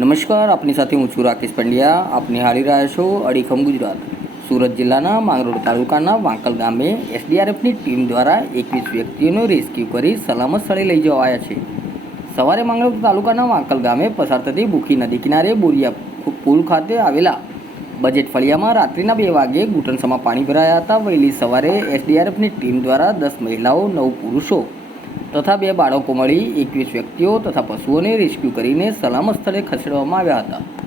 નમસ્કાર, આપની સાથે હું છું રાકેશ પંડ્યા. આપ નિહાળી રહ્યા છો અડીખમ ગુજરાત. સુરત જિલ્લાના માંગરોળ તાલુકાના વાંકલ ગામે એસડીઆરએફની ટીમ દ્વારા એકવીસ વ્યક્તિઓનો રેસ્ક્યુ કરી સલામત સ્થળે લઈ જવાયા છે. સવારે માંગરોળ તાલુકાના વાંકલ ગામે પસાર થતી ભૂખી નદી કિનારે બોરિયા પુલ ખાતે આવેલા બજેટ ફળિયામાં રાત્રિના બે વાગ્યે ઘૂંટણસમાં પાણી ભરાયા હતા. વહેલી સવારે એસડીઆરએફની ટીમ દ્વારા દસ મહિલાઓ, નવ પુરુષો તથા બે બાળકો મળી એકવીસ વ્યક્તિઓ તથા પશુઓને રેસ્ક્યુ કરીને સલામત સ્થળે ખસેડવામાં આવ્યા હતા.